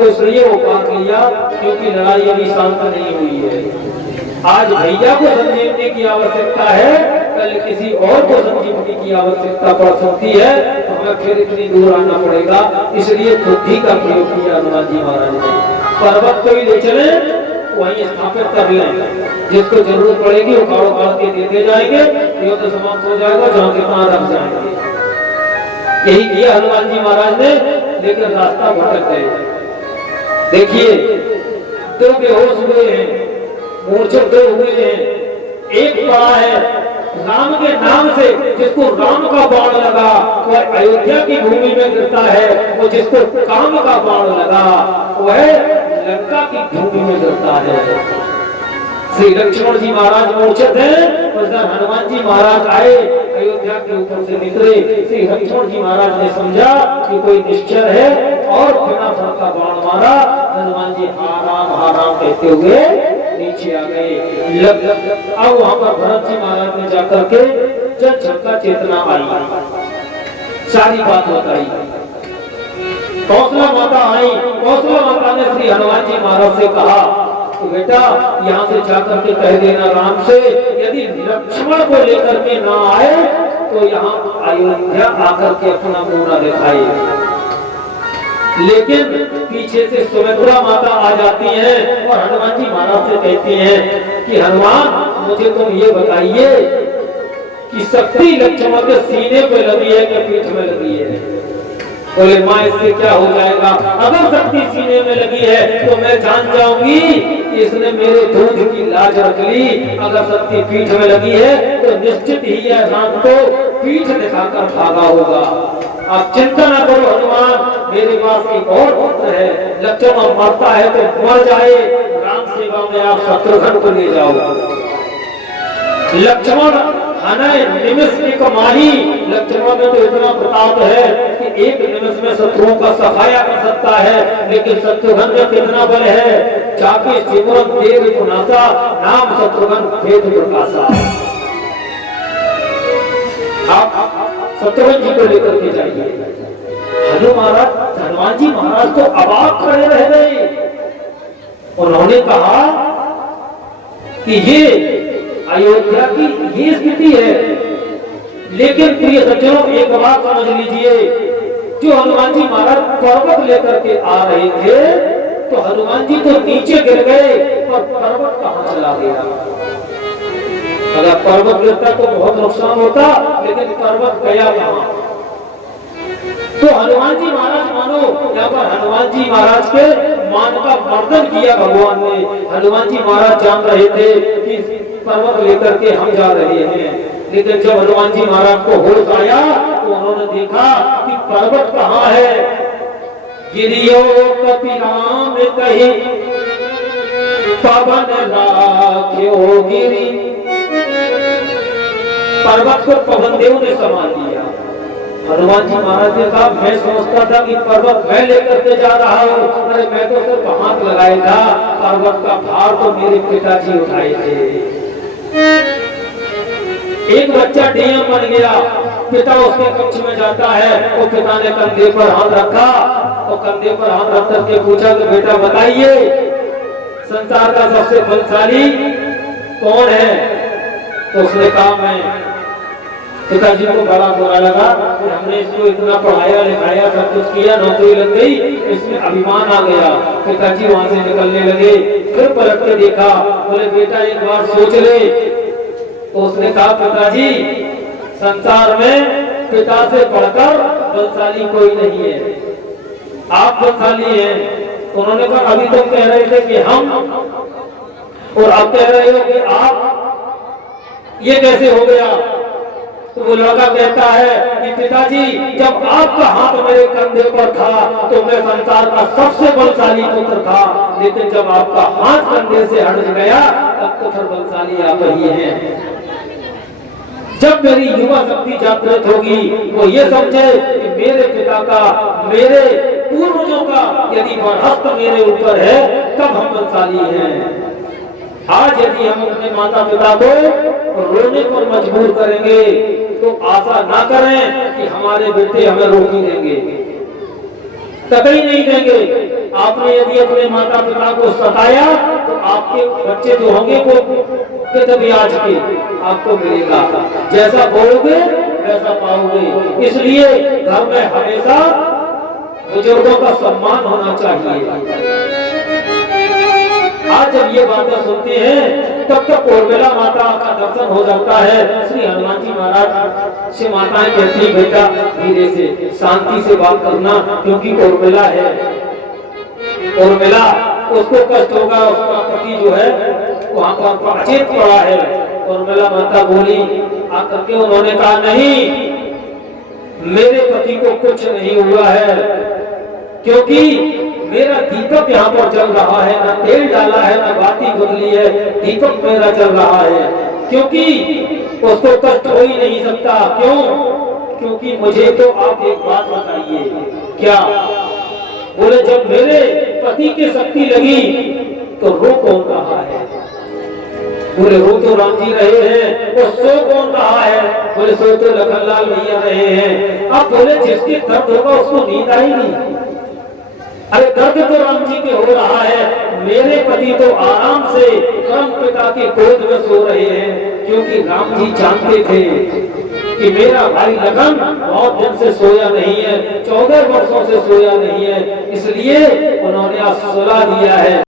को इसलिए वो काट लिया क्योंकि लड़ाई अभी शांत नहीं हुई है। आज भैया को संजीवनी की आवश्यकता है, कल किसी और को संजीवनी की आवश्यकता पड़ सकती है, तो हमें फिर इतनी दूर आना पड़ेगा। इसलिए बुद्धि का प्रयोग किया हनुमान जी महाराज ने। पर्वत को ही ले चले, वहीं स्थापित कर लें, जिसको जरूरत पड़ेगी वो काढ़ो काढ़ के देते जाएंगे, युद्ध समाप्त हो जाएगा, जहाँ के तहाँ रख जाएंगे। यही किया हनुमान जी महाराज ने, लेकिन रास्ता भटक गए। देखिए, दो बेहोश हुए हैं, मूर्छित हुए हैं। एक पड़ा है राम के नाम से, जिसको राम का बाण लगा वह अयोध्या की भूमि में गिरता है, और जिसको काम का बाण लगा वह लंका की भूमि में गिरता है। श्री लक्ष्मण जी महाराज मूर्छित हैं, और जब हनुमान जी महाराज आए, अयोध्या के ऊपर से निकले, श्री लक्ष्मण जी महाराज ने समझा कि कोई निश्चर है, और बिना फर का बाण मारा। हनुमान जी हाराम कहते हुए नीचे आ गए। अब वहां पर भरत जी महाराज ने जाकर के जब झटका चेतना आई, सारी बात बताई। कौशला माता आई, कौशला माता ने श्री हनुमान जी महाराज से कहा तो बेटा यहाँ से जाकर के कह देना राम से, यदि लक्ष्मण को लेकर के ना आए तो यहाँ अयोध्या आकर के अपना मुंह ना दिखाए। लेकिन पीछे से सुमित्रा माता आ जाती हैं और हनुमान जी महाराज से कहती हैं कि हनुमान मुझे तुम ये बताइए कि शक्ति लक्ष्मण के सीने पे लगी है कि पीठ में लगी है। बोले माँ इससे क्या हो जाएगा, अगर शक्ति सीने में लगी है तो मैं जान जाऊंगी कि इसने मेरे दूध की लाज रख ली। अगर शक्ति पीठ में लगी है तो निश्चित ही यह राम को पीठ दिखाकर भागा होगा। आप चिंता न करो हनुमान, मेरे पास एक और पुत्र है, लक्ष्मण मरता है तो मर जाए, राम सेवा में आप शत्रुघ्न को ले जाओ। लक्ष्मण निमिष एक माही, लक्ष्मण में तो इतना प्रताप है कि एक निमिष में शत्रुओं का सफाया कर सकता है, लेकिन शत्रुघ्न में कितना बल है। जाके सिमरन देव पुनासा, नाम शत्रुघ्न भेद प्रकाशा। आप शत्रुघ्न जी को लेकर के जाइए। हनुमान जी महाराज तो अबाक खड़े रह गए। उन्होंने कहा कि ये अयोध्या की ये स्थिति है, लेकिन प्रिय सज्जनों एक बात समझ लीजिए, जो हनुमान जी महाराज पर्वत लेकर के आ रहे थे तो हनुमान जी तो नीचे गिर गए, पर पर्वत कहाँ चला गया। अगर पर्वत गिरता तो बहुत नुकसान होता, लेकिन पर्वत गया कहाँ। तो हनुमान जी महाराज मानो यहाँ पर हनुमान जी महाराज के मान का मर्दन किया भगवान ने। हनुमान जी महाराज जान रहे थे कि पर्वत लेकर के हम जा रहे हैं, लेकिन जब हनुमान जी महाराज को होश आया तो उन्होंने देखा कि पर्वत कहाँ है। गिरियो कपिराम कही पवन राख्यो गिरी, पर्वत को पवन देव ने संभाल लिया। हनुमान जी महाराज ने कहा मैं सोचता था कि पर्वत मैं लेकर के जा रहा हूँ, अरे मैं तो सिर्फ हाथ लगाया था, पर्वत का भार तो मेरे पिताजी उठाए थे। एक बच्चा डीएम बन गया, पिता उसके कक्ष में जाता है, वो पिता ने कंधे पर हाथ रखा और कंधे पर हाथ रख करके पूछा कि बेटा बताइए संसार का सबसे बलशाली कौन है। तो उसने कहा मैं। पिताजी को बड़ा बुरा लगा कि हमने इसको इतना पढ़ाया लिखाया सब कुछ किया, नौकरी लग गई, इसमें अभिमान आ गया। पिताजी वहां से निकलने लगे, फिर पलट के देखा, बोले बेटा एक बार सोच ले। तो उसने कहा पिताजी संसार में पिता से बढ़कर बलशाली कोई नहीं है, आप बलशाली हैं। उन्होंने कहा अभी तो कह रहे थे कि हम, और अब कह रहे हो कि आप, ये कैसे हो गया। तो वो लड़का कहता है कि पिताजी जब आपका हाथ मेरे कंधे पर था तो मैं संसार का सबसे बलशाली पुत्र था, लेकिन जब आपका हाथ कंधे से हट गया तब तो फिर बलशाली आप ही हैं। जब मेरी युवा शक्ति जागृत होगी वो ये समझे कि मेरे पिता का, मेरे पूर्वजों का यदि बरहस्त मेरे ऊपर है तब हम बलशाली हैं। आज यदि हम अपने माता पिता को रोने पर मजबूर करेंगे तो आशा ना करें कि हमारे बेटे हमें रोटी देंगे। कतई नहीं देंगे। आपने यदि अपने माता पिता को सताया तो आपके बच्चे जो होंगे वो ब्याज के आपको मिलेगा। जैसा बोलोगे वैसा पाओगे। इसलिए घर में हमेशा बुजुर्गों का सम्मान होना चाहिए। आज जब ये बातें सुनते हैं तब तक उर्मिला माता का दर्शन हो जाता है। श्री हनुमान जी महाराज से माताएं कहती हैं, बेटा धीरे से शांति से बात करना, क्योंकि उर्मिला है। उर्मिला उसको कष्ट होगा, उसका पति जो है वहां पर अचेत पड़ा है। उर्मिला माता बोली आकर के, उन्होंने कहा नहीं, मेरे पति को कुछ नहीं हुआ है, क्योंकि मेरा दीपक यहाँ पर चल रहा है, ना तेल डाला है ना बाती बदली है, दीपक मेरा चल रहा है। क्योंकि उसको कष्ट हो ही नहीं सकता। क्यों? क्योंकि मुझे तो आप एक बात बताइए। क्या? बोले जब मेरे पति की शक्ति लगी तो रो कौन रहा है? बोले रो तो राम जी रहे हैं, और सो कौन रहा है? बोले सो तो लखनलाल भैया रहे हैं। अब बोले जिसके दर्द होगा उसको नींद आएगी? अरे दर्द तो राम जी के हो रहा है, मेरे पति तो आराम से परम पिता की गोद में सो रहे हैं। क्योंकि राम जी जानते थे कि मेरा भाई लखन बहुत दिन से सोया नहीं है, 14 वर्षों से सोया नहीं है, इसलिए उन्होंने आज सुला दिया है।